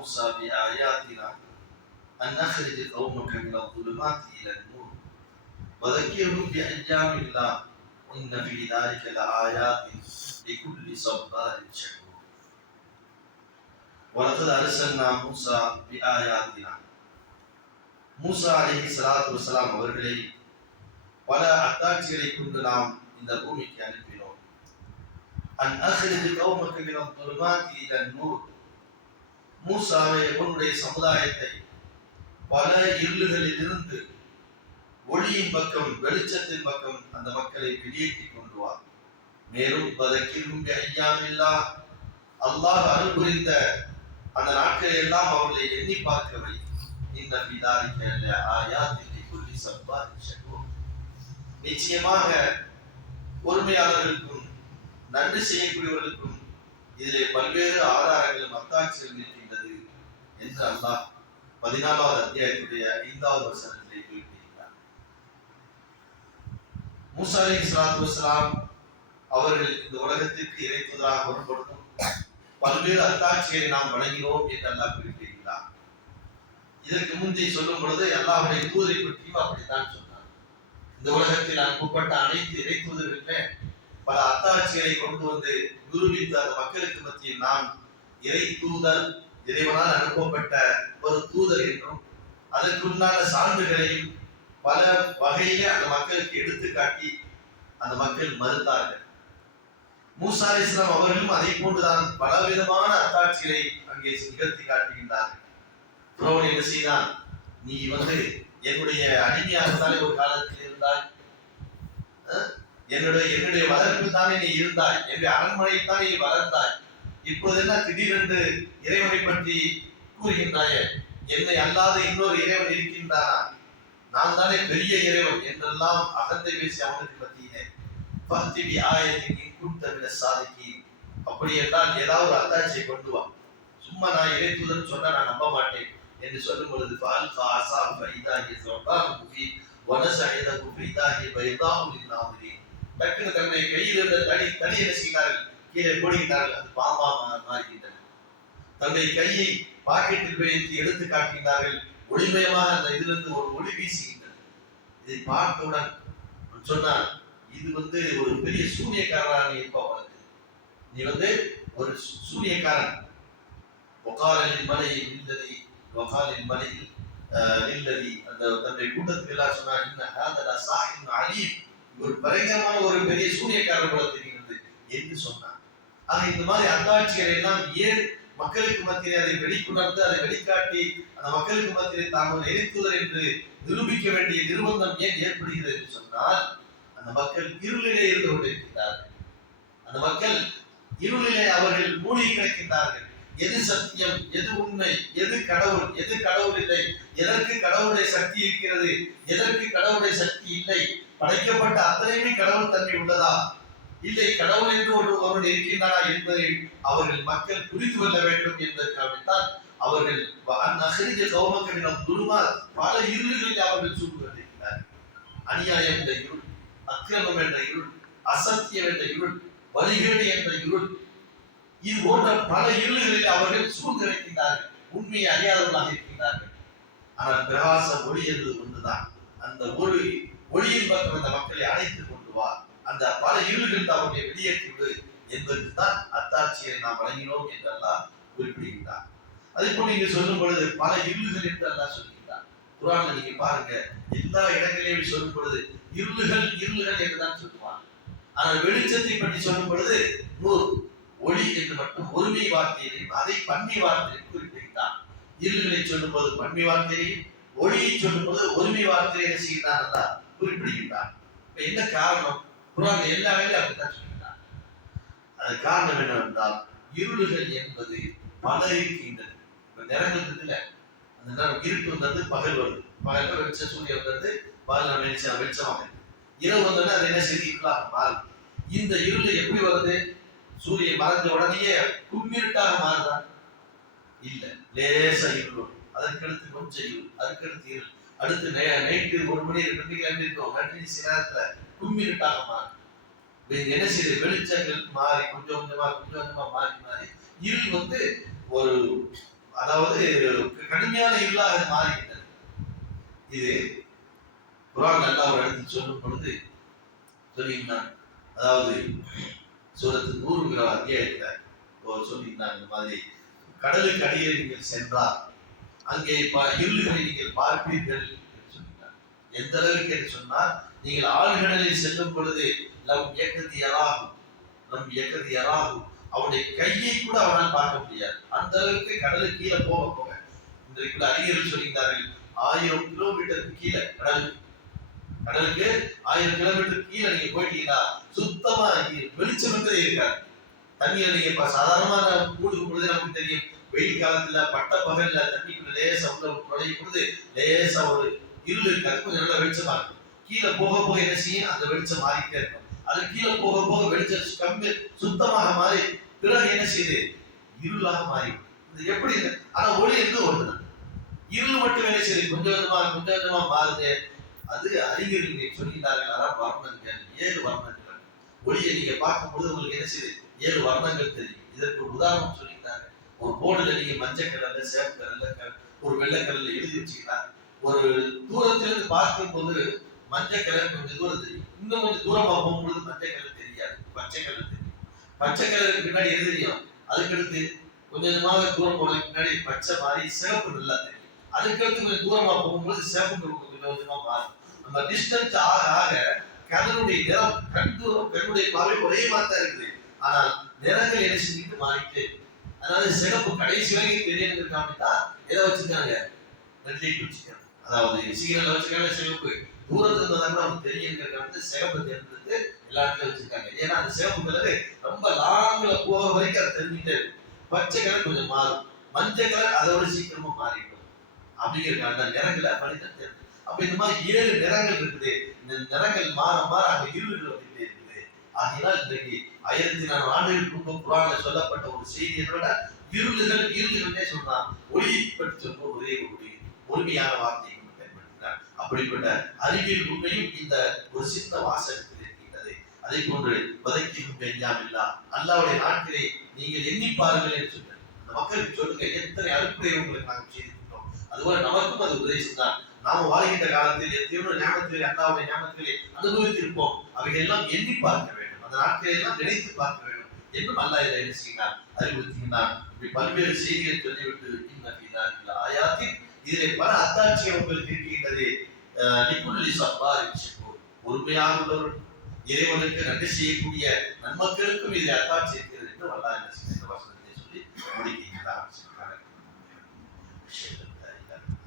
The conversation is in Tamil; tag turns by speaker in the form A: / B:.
A: موسى بآياتنا أن نخرج قومك من الظلمات إلى النور وذكرهم بأيام الله إن في ذلك لآيات لكل صبار شكور ولقد أرسلنا موسى بآياتنا மூசா அலைஹி ஸலாத்து வஸலாம் அவர்களை பல அத்தாட்சிகளை கொண்டு நாம் இந்த பூமிக்கு அனுப்பினோம் அன் அஹ்ரிஜ் கௌமக மின துருமாத்தி இல நூர் மூசாவே உன்னுடைய சமுதாயத்தை பல இருளுகளில் இருந்து ஒளியின் பக்கம் வெளிச்சத்தின் பக்கம் அந்த மக்களை வெளியேற்றி கொண்டு வா. மேலும் பதக்கிரும் ஐயாமில்லா அல்லாஹ் அருள் புரிந்த அந்த நாட்களை எல்லாம் அவர்களை எண்ணி பார்க்க வை இன்ன பிதாரிக்க ஆயாத்தில் குல்லி நிச்சயமாக பொறுமையாளர்களுக்கும் நன்றி செய்யக்கூடியவர்களுக்கும் இதிலே பல்வேறு ஆதாரங்கள் மத்தாட்சியில் நிற்கின்றது என்று அல்லாஹ் பதினாலாவது அத்தியாயத்துடைய ஐந்தாவது வசனத்திலே குறிப்பிடுகிறார் மூசா அலி இஸ்லாத்து வஸ்லாம் அவர்கள் இந்த உலகத்திற்கு இறைத்துவதாக பொருட்படுத்தும் பல்வேறு அத்தாட்சியை நாம் வழங்கினோம் என்று அல்லாஹ் குறிப்பிடுகிறார் இதற்கு முந்தைய சொல்லும் பொழுது அல்லாஹுடைய தூதரை பற்றியும் அப்படித்தான் சொன்னார் இந்த உலகத்தில் அனுப்பப்பட்ட அனைத்து இறை பல அத்தாட்சிகளை கொண்டு வந்து நிரூபித்து அந்த மக்களுக்கு மத்தியில் நான் இறை தூதர் இறைவனால் அனுப்பப்பட்ட ஒரு தூதர் என்றும் அதற்குண்டான சான்றுகளையும் பல வகையில அந்த மக்களுக்கு எடுத்து காட்டி அந்த மக்கள் மறுத்தார்கள். மூசா இஸ்லாம் அவர்களும் அதை போன்றுதான் பலவிதமான அத்தாட்சிகளை அங்கே நிகழ்த்தி காட்டுகின்றார்கள். புரோன் என்ன செய்தான்? நீ வந்து என்னுடைய அடிமையாகத்தானே ஒரு காலத்தில் இருந்தாய்? என்னுடைய என்னுடைய வளர்ப்பில் தானே நீ இருந்தாய்? என்னுடைய அரண்மனையில் தான் நீ வளர்ந்தாய்? இப்போதெல்லாம் திடீரென்று இறைவனை பற்றி கூறுகின்றாயே? என்னை அல்லாத இன்னொரு இறைவன் இருக்கின்றானா? நான் தானே பெரிய இறைவன் என்றெல்லாம் அகந்தை பேசி அவனுக்கு மத்தியிலே பக்தி ஆயத்தின் கூட்டமிட சாதிக்கு அப்படி என்றால் ஏதாவது ஒரு அத்தாட்சியை கொண்டு வா. சும்மா நான் இறைத்துதன் சொன்னா நான் நம்ப மாட்டேன் என்று சொல்லும் பொழுது பால் காசா பைதாகிய சொர்க்கான் குஃபி வனசைத குஃபிதாகிய பைதாவு இல்லாமலே டக்குன்னு தன்னுடைய கையில் இருந்த தடி தடி என்ன செய்கிறார்கள் கீழே போடுகின்றார்கள் அது பாம்பா மாறுகின்றன தன்னுடைய கையை பாக்கெட்டில் வைத்து எடுத்து காட்டுகின்றார்கள் ஒளிமயமாக அந்த இதிலிருந்து ஒரு ஒளி வீசுகின்றது இதை பார்த்தவுடன் சொன்னார் இது வந்து ஒரு பெரிய சூரியக்காரராக இருப்பவன் நீ வந்து ஒரு சூரியக்காரன். ஒகாலின் மலை நின்றதை ஒகாலின் மலையில் ஆஹ், அந்த தன்னுடைய கூட்டத்துக்கு எல்லாம் சொன்னார் என்ன சாஹிப் அலீம். ஒரு பயங்கரமான ஒரு பெரிய சூனியக்காரர் போல தெரிகிறது என்று சொன்னார். ஆக இந்த மாதிரி அத்தாட்சிகளை எல்லாம் ஏன் மக்களுக்கு மத்தியிலே அதை வெளிக்கொணர்ந்து அதை வெளிக்காட்டி அந்த மக்களுக்கு மத்தியிலே தாங்கள் எரித்துள்ளர் என்று நிரூபிக்க வேண்டிய நிர்பந்தம் ஏன் ஏற்படுகிறது என்று சொன்னால் அந்த மக்கள் இருளிலே இருந்து கொண்டிருக்கிறார்கள் அந்த மக்கள் இருளிலே அவர்கள் மூழ்கி கிடக்கின்றார்கள். எது சத்தியம் எது உண்மை எது கடவுள் எது கடவுள் இல்லை? எதற்கு கடவுளுடைய சக்தி இருக்கிறது? எதற்கு கடவுளுடைய சக்தி இல்லை? படைக்கப்பட்ட அத்தனையுமே கடவுள் தன்மை உள்ளதா? இல்லை கடவுள் என்று ஒரு ஒருவன் இருக்கின்றாரா என்பதை அவர்கள் மக்கள் புரிந்து கொள்ள வேண்டும் என்பதற்காகத்தான் அவர்கள் நகரிஜ கௌமக்களிடம் துருமா பல இருள்களில் அவர்கள் சூழ்ந்திருக்கிறார் அநியாயம் என்ற இருள் அக்கிரமம் என்ற இருள் அசத்தியம் என்ற இருள் வழிகேடு என்ற இருள் இது போன்ற பல இருள்களில் அவர்கள் சூழ்ந்திருக்கின்றார்கள். உண்மையை அறியாதவர்களாக இருக்கின்றார்கள். ஆனால் பிரகாச ஒளி என்பது ஒன்றுதான். அந்த ஒளி ஒளியின் பக்கம் அந்த மக்களை அழைத்து கொண்டு வா. அந்த பல இருள்கள் அவர்களை வெளியேற்றி என்பதுதான் தான் அத்தாட்சியை நாம் வழங்கினோம் என்றெல்லாம் குறிப்பிடுகின்றார். அதே போல் நீங்க சொல்லும் பொழுது பல இருள்கள் என்று எல்லாம் சொல்கின்றார். குரான்ல நீங்க பாருங்க எல்லா இடங்களிலும் சொல்லும் பொழுது இருளுகள் இருள்கள் என்றுதான் சொல்லுவாங்க. ஆனால் வெளிச்சத்தை பற்றி சொல்லும் பொழுது நூறு ஒளி என்று மட்டும் ஒருமை வார்த்தையிலையும் அதை பன்மை வார்த்தையிலும் குறிப்பிட்டான். இருள்களை சொல்லும் போது பன்மை வார்த்தையிலையும் ஒளியை சொல்லும் போது ஒருமை வார்த்தையை என்ன செய்கிறார் குறிப்பிடுகின்றான். குறிப்பிடுகின்றார் இப்ப என்ன காரணம்? குரான் எல்லாமே அப்படித்தான் சொல்கிறான் அது காரணம் என்னவென்றால் இருளுகள் என்பது பல இருக்கின்றது. இப்ப நிறங்கிறதுல அந்த நேரம் இருட்டு வந்தது பகல் வருது. பகல்ல வெளிச்ச சூரியன் வந்தது பகல் வெளிச்சம் வெளிச்சமாக இரவு வந்தோடனே அது என்ன செய்தி? இருளாக மாறுது. இந்த இருள் எப்படி வருது சூரியன் மறைஞ்ச உடனேயே கும்மிருட்டாக மாறுதான் இல்ல லேசா இருள் அதற்கடுத்து கொஞ்சம் இருள் அதுக்கடுத்து இருள். அடுத்து நே- நைட்டு ஒரு மணி ரெண்டு மணிக்கு ரெண்டு இருக்கும் கண்டினியூஸ் நேரத்துல கும்மிருட்டாக மாறும். என்ன செய்யுது வெளிச்சங்கள் மாறி கொஞ்சம் கொஞ்சமா கொஞ்சம் கொஞ்சமா மாறி மாறி இருள் வந்து ஒரு அதாவது கடுமையான இருளாக மாறிவிட்டது. இது குரான் நல்லா ஒரு இடத்தில் சொல்லும் பொழுது சொல்லியிருந்தான் அதாவது சூரத்து நூறுங்கிற அத்தியாயத்துல ஒரு சொல்லியிருந்தாங்க இந்த மாதிரி கடலுக்கு அடியே நீங்கள் சென்றார் அங்கே ப- இருளுகளை நீங்கள் பார்ப்பீர்கள் எந்த அளவுக்கு என்று சொன்னால் நீங்கள் ஆழ்கடலில் செல்லும் பொழுது நம் இயக்கதி யாராகும் நம் இயக்கதி யாராகும் அவனுடைய கையை கூட அவனால் பார்க்க முடியாது. அந்த அளவுக்கு கடலுக்கு கீழே போக போக. இன்றைக்கு அறிஞர்கள் சொல்லியிருந்தார்கள் ஆயிரம் கிலோமீட்டருக்கு கீழே கடலுக்கு கடலுக்கு ஆயிரம் கிலோமீட்டர் கீழே நீங்க போயிட்டீங்கன்னா சுத்தமா இ- வெளிச்சமே இருக்காது. தண்ணியில நீங்க இப்ப சாதாரணமான கூடுக்கும் பொழுது நமக்கு தெரியும். வெயில் காலத்துல பட்ட பகல்ல தண்ணிக்குள்ள லேசா உள்ள நுழையும் பொழுது லேசா ஒரு இருள் இருக்காது கொஞ்சம் நல்லா வெளிச்சமா இருக்கும். கீழே போக போக என்ன செய்யும்? அந்த வெளிச்சம் மாறிக்கிட்டே இருக்கும். அது கீழே போக போக வெளிச்சம் கம்மி சுத்தமாக மாறி பிறகு என்ன செய்யுது? இருளாக மாறி. இது எப்படி? ஆனா ஒளி இருந்து ஒண்ணுதான் இருள் மட்டும் என்ன செய்யுது? கொஞ்சம் கொஞ்சமா கொஞ்சம் கொஞ்சமா மாறுது. அது அறிஞர்கள் சொல்லியிருந்தார்கள்? அதான் வர்ணங்கள் ஏழு வர்ணங்கள். ஒளியை நீங்க பார்க்கும்போது உங்களுக்கு என்ன செய்யுது? ஏழு வர்ணங்கள் தெரியும். இதற்கு ஒரு உதாரணம் சொல்லியிருந்தாங்க. ஒரு போர்டுல நீங்க மஞ்சள் கலர்ல சேப்பு கலர்ல ஒரு வெள்ளை கலர்ல எழுதி வச்சுக்கலாம் ஒரு தூரத்துல பார்க்கும்போது மஞ்சள் கலர் கொஞ்சம் தூரம் தெரியும். இன்னும் கொஞ்சம் தூரமா போகும்போது மஞ்சள் கலர் தெரியாது. பச்சை கலர் தெரியும். பச்சை கலருக்கு பின்னாடி எது தெரியும்? அதுக்கடுத்து கொஞ்சம் கொஞ்சமாக தூரம் போன பின்னாடி பச்சை மாதிரி சிவப்பு நல்லா தெரியும். அதுக்கடுத்து கொஞ்சம் தூரமா போகும்போது சிவப்பு கொஞ்சம் கொஞ்சமா மாறும். நம்ம டிஸ்டன்ஸ் ஆக ஆக கண்ணுடைய நிறம் கண் தூரம் பார்வை ஒரே மாதிரி தான் இருக்குது. ஆனால் நிறங்கள் என்ன செஞ்சுட்டு மாறிட்டு அதனால சிகப்பு கடைசி வரைக்கும் தெரியறதுக்காக அப்படின்னா எதை வச்சிருக்காங்க? ரெட் லைட் வச்சிருக்காங்க அதாவது சிக்னல் வச்சிருக்காங்க? சிகப்பு. தூரத்துல இருந்தா நமக்கு தெரியுங்கிற வந்து சிகப்பு தெரிஞ்சது எல்லா இடத்துலயும் வச்சிருக்காங்க. ஏன்னா அந்த சிகப்பு கலரு ரொம்ப லாங்ல போக வரைக்கும் அது தெரிஞ்சுட்டே இருக்கும் பச்சை கலர் கொஞ்சம் மாறும். மஞ்சள் கலர் அதை விட சீக்கிரமா மாறிடும். அப்படிங்கிற அந்த நிறங்களை மனிதன் தெரிஞ்சு அப்ப இந்த மாதிரி ஏழு நிறங்கள் இருக்குது. இந்த நிறங்கள் மாற மாற அங்க இருள்கள் வந்துட்டே இருக்குது. ஆகையினால் இன்றைக்கு ஆயிரத்தி நாலு ஆண்டுகளுக்கு முன்பு புராண சொல்லப்பட்ட ஒரு செய்தி என்னோட இருளுகள் இருளுகளே சொல்றான். ஒளியை பற்றி சொல்ற ஒரே ஒரு முழுமையான வார்த்தையை பயன்படுத்தினார் அப்படிப்பட்ட அறிவியல் உண்மையும் இந்த ஒரு சித்த வாசகத்தில் இருக்கின்றது அதே போன்று வதக்கியும் பெஞ்சாமில்லா அல்லாவுடைய நாட்களை நீங்கள் எண்ணி பாருங்கள் என்று சொன்னார் அந்த மக்களுக்கு சொல்லுங்க எத்தனை அறுப்புரை உங்களுக்கு நாங்கள் செய்திருக்கிறோம். அதுபோல நமக்கும் அது உபதேசம் தான் நாம வாழ்கின்ற காலத்தில் எத்தனையோ ஞாபகத்திலே அல்லாவுடைய ஞாபகத்திலே அனுபவித்திருப்போம் அவைகள் எல்லாம் எண்ணி பார்க்க வேண்டும். அந்த நாட்களை எல்லாம் நினைத்து பார்க்க வேண்டும். என்றும் அல்லா இதை என்ன செய்கிறார்? அறிவுறுத்துகிறார் இப்படி பல்வேறு செய்திகளை சொல்லிவிட்டு இன்ன ஆயாத்தில் இதிலே பல அத்தாட்சிகள் உங்களுக்கு இருக்கின்றது. அஹ் சப்பா சப்பாரி ஷக்கூர். உண்மையாக உள்ளவர் இறைவனுக்கு நன்றி செய்யக்கூடிய நன்மக்களுக்கும் இதில் அத்தாட்சி இருக்கிறது என்று அல்லா என்ன செய்கிறார் வசனத்தை சொல்லி முடிக்கின்றார்.